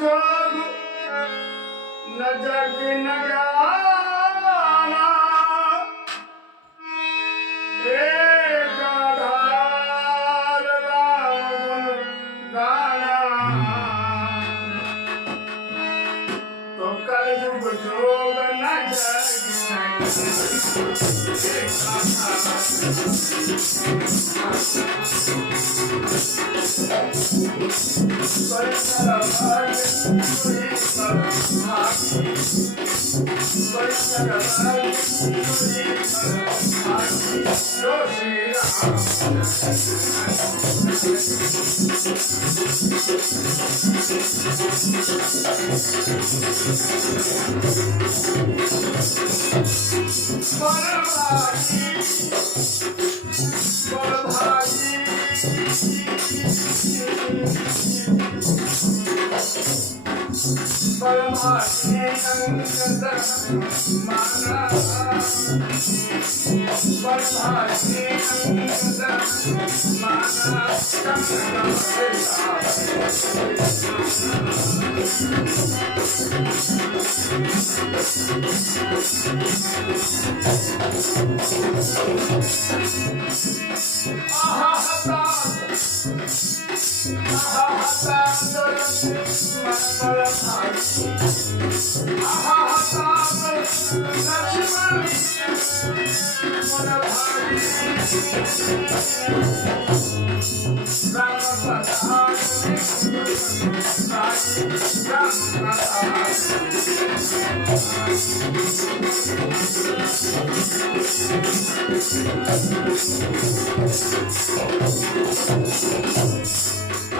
जोग न जग न जाना एक आधार राम गाना तो कलयुग जोग न जग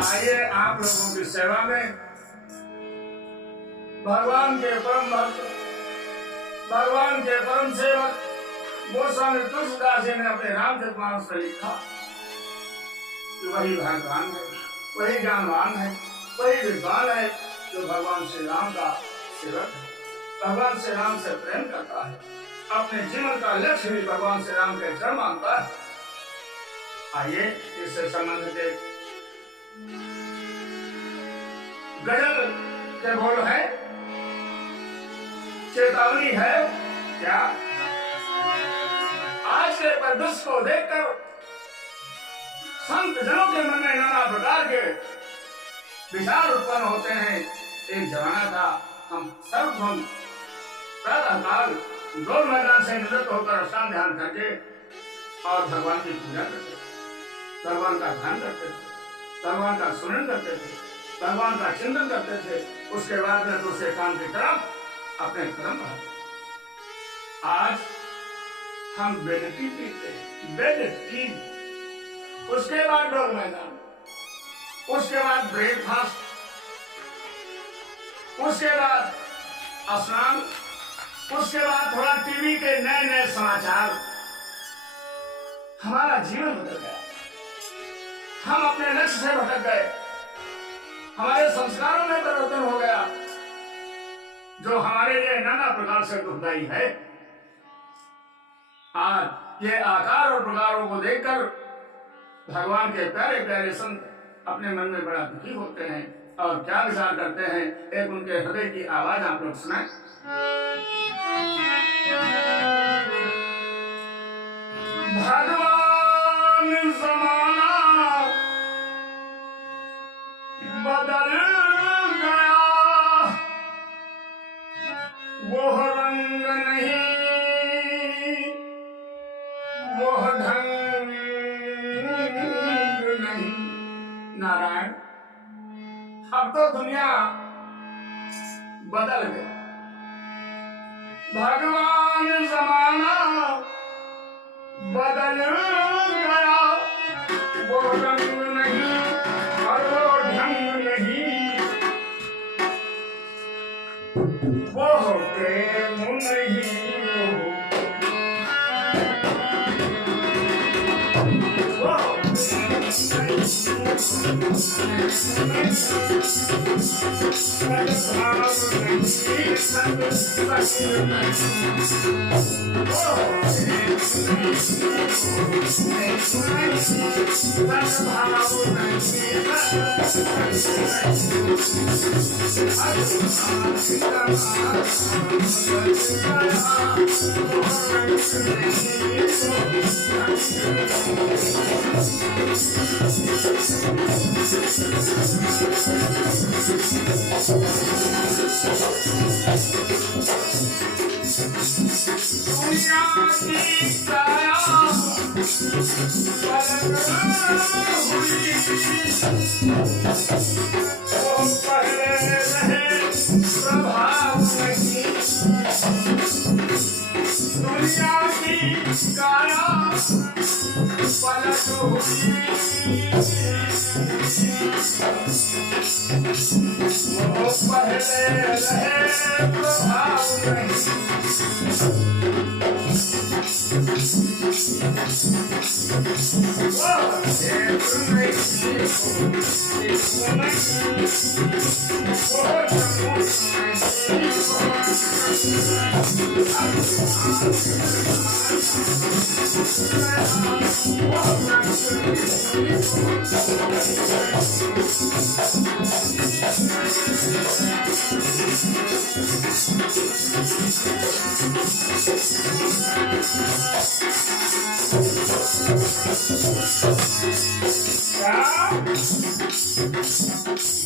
आइए आप लोगों की सेवा में भगवान के परम भक्त, भगवान के परम सेवक गोस्वामी तुलसीदास जी ने अपने रामचरितमानस में लिखा कि वही भगवान है, वही ज्ञानवान है, वही विद्वान है जो भगवान श्री राम का सेवक है, भगवान श्री राम से प्रेम करता है, अपने जीवन का लक्ष्य भी भगवान श्री राम के चरण मानता है। आइए इससे संबंधित एक गजल के बोल है, चेतावनी है क्या? आज के परिदृश्य को देखकर संत जनों के मन में नाना प्रकार के विचार उत्पन्न होते हैं। एक जमाना था, हम सर्वप्रथम प्रातः काल दौड़ मैदान से निवृत्त होकर स्नान ध्यान करके और भगवान की पूजा करते थे, भगवान का ध्यान करते थे, भगवान का स्मरण करते थे, भगवान का चिंतन करते थे। उसके बाद में दूसरे काम की तरफ अपने कदम बढ़ाते। आज हम बेड टी पीते हैं, बेड टी, उसके बाद दौड़ मैदान, उसके बाद ब्रेकफास्ट, उसके बाद स्नान, उसके बाद थोड़ा टीवी के नए नए समाचार। हमारा जीवन बदल गया, हम अपने लक्ष्य से भटक गए, हमारे संस्कारों में परिवर्तन हो गया, जो हमारे लिए नाना प्रकार से दुखदायी है। आज ये आकार और प्रकारों को देखकर भगवान के प्यारे प्यारे संत अपने मन में बड़ा दुखी होते हैं और क्या विचार करते हैं। एक उनके हृदय की आवाज आप लोग सुनाएं। भगवान जमाना बदल गया, वो रंग नहीं, वो ढंग नहीं। नारायण, अब तो दुनिया बदल गई। भगवान जमाना बदल गया, वो रंग नहीं और वो ढंग नहीं, वो प्रेम नहीं, वो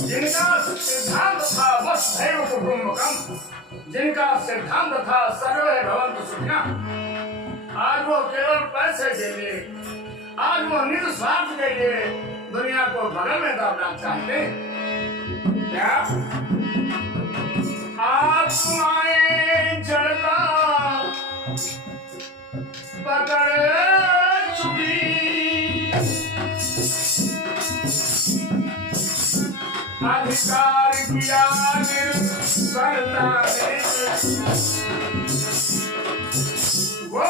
जिनका सिद्धांत था बस भैरव कुटुंबकम, जिनका सिद्धांत था सर्वे भवन्तु सुखिनः, आज वो केवल पैसे के लिए, आज वो निस्वार्थ के लिए दुनिया को बगल में दबना चाहते। क्या आत्माएं जड़ता पकड़ चुकी, अधिकार किया निर्भरता ने, वो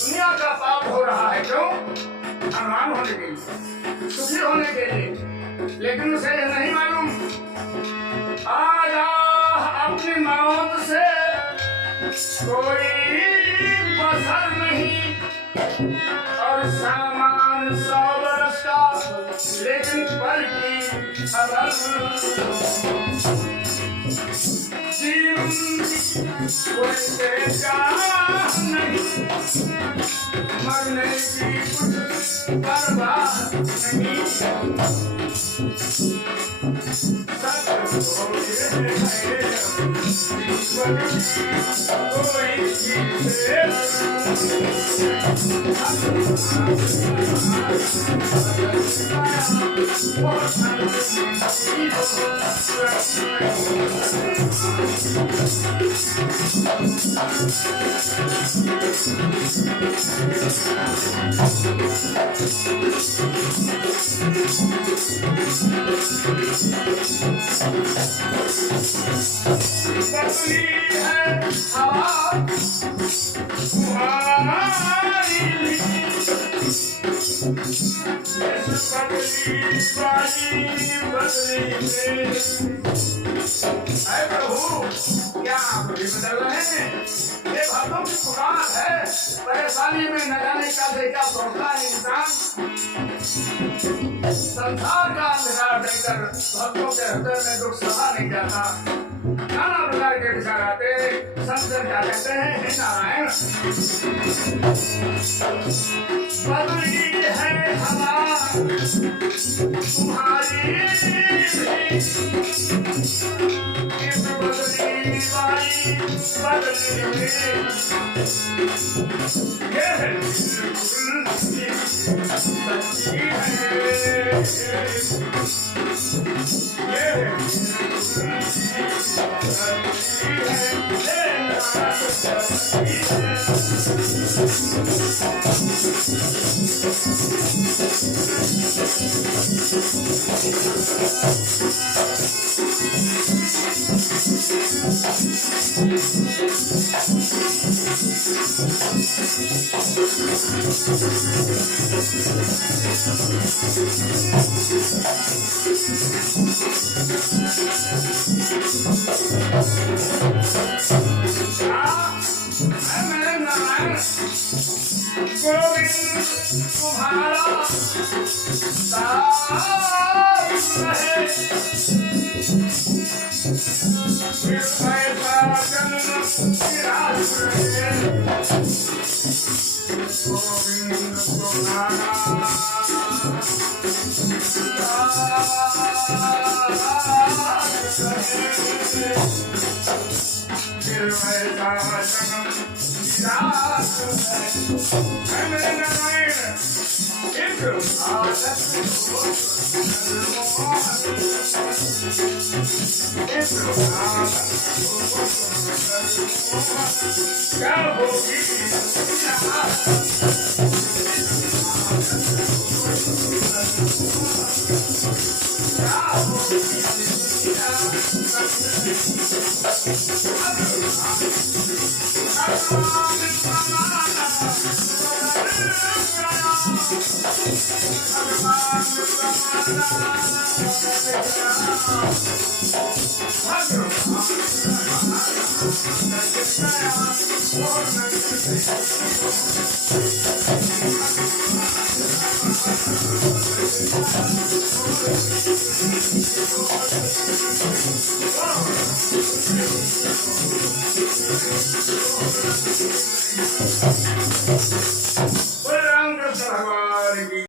दुनिया का पाप हो रहा है, क्यों? अरमान होने के लिए, सुखी होने के लिए, लेकिन उसे यह नहीं मालूम आज अपनी मौत से कोई बसर नहीं, और सामान 100 बरस का, लेकिन पल की खबर नहीं, मरने की कुछ परवाह नहीं, हवा अरे प्रभु क्या आप भी बदल रहे हैं? ये भक्तों की पुकार है, परेशानी में न जाने क्या से क्या पहुंचता है इंसान। संसार का अंधकार देकर भक्तों के हृदय में दुख सभा नहीं जाता। नाना प्रकार के विचार आते, संत क्या कहते हैं, हे नारायण बदली है हवा तुम्हारी इस बदली वाली बदली में ये है सच्ची है तुम्हारा